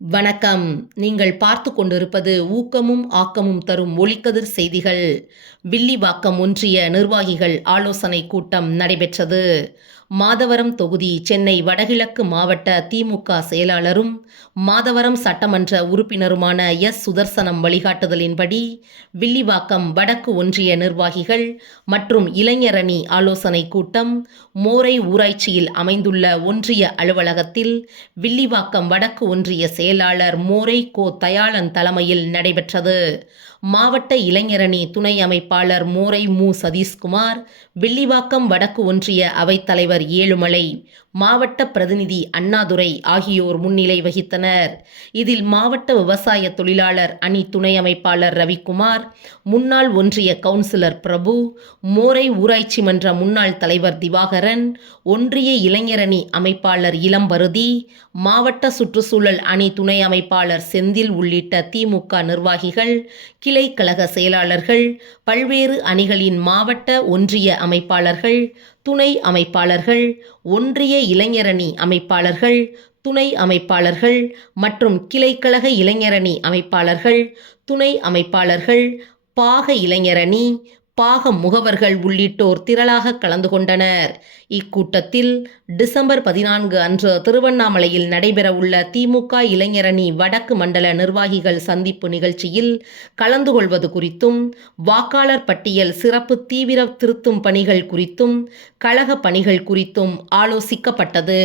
வணக்கம். நீங்கள் பார்த்து கொண்டிருப்பது ஊக்கமும் ஆக்கமும் தரும் ஒளிக்கதிர் செய்திகள். வில்லிவாக்கம் ஒன்றிய நிர்வாகிகள் ஆலோசனை கூட்டம் நடைபெற்றது. மாதவரம் தொகுதி சென்னை வடகிழக்கு மாவட்ட திமுக செயலாளரும் மாதவரம் சட்டமன்ற உறுப்பினருமான எஸ். சுதர்சனம் வழிகாட்டுதலின்படி வில்லிவாக்கம் வடக்கு ஒன்றிய நிர்வாகிகள் மற்றும் இளைஞரணி ஆலோசனை கூட்டம் மோரை ஊராட்சியில் அமைந்துள்ள ஒன்றிய அலுவலகத்தில் வில்லிவாக்கம் வடக்கு ஒன்றிய செயல் செயலாளர் மோரை கோ தயாளன் தலைமையில் நடைபெற்றது. மாவட்ட இளைஞரணி துணை அமைப்பாளர் மோரை மு. சதீஷ்குமார் வில்லிவாக்கம் வடக்கு ஒன்றிய அவைத்தலைவர் ஏழுமலை மாவட்ட பிரதிநிதி அண்ணாதுரை ஆகியோர் முன்னிலை வகித்தனர். இதில் மாவட்ட விவசாய தொழிலாளர் அணி துணை அமைப்பாளர் ரவிக்குமார் முன்னாள் ஒன்றிய கவுன்சிலர் பிரபு மோரை ஊராட்சி மன்ற முன்னாள் தலைவர் திவாகரன் ஒன்றிய இளைஞரணி அமைப்பாளர் இளம்பருதி மாவட்ட சுற்றுச்சூழல் அணி துணை அமைப்பாளர் செந்தில் உள்ளிட்ட திமுக நிர்வாகிகள் கிளை கழக செயலாளர்கள் பல்வேறு அணிகளின் மாவட்ட ஒன்றிய அமைப்பாளர்கள் துணை அமைப்பாளர்கள் ஒன்றிய இளைஞரணி அமைப்பாளர்கள் துணை அமைப்பாளர்கள் மற்றும் கிளைக்கழக இளைஞரணி அமைப்பாளர்கள் துணை அமைப்பாளர்கள் பாக இளைஞரணி பாக முகவர்கள் உள்ளிட்டோர் திரளாக கலந்து கொண்டனர். இக்கூட்டத்தில் டிசம்பர் பதினான்கு அன்று திருவண்ணாமலையில் நடைபெறவுள்ள திமுக இளைஞரணி வடக்கு மண்டல நிர்வாகிகள் சந்திப்பு நிகழ்ச்சியில் கலந்து கொள்வது குறித்தும் வாக்காளர் பட்டியல் சிறப்பு தீவிர திருத்தும் பணிகள் குறித்தும் கழக பணிகள் குறித்தும் ஆலோசிக்கப்பட்டது.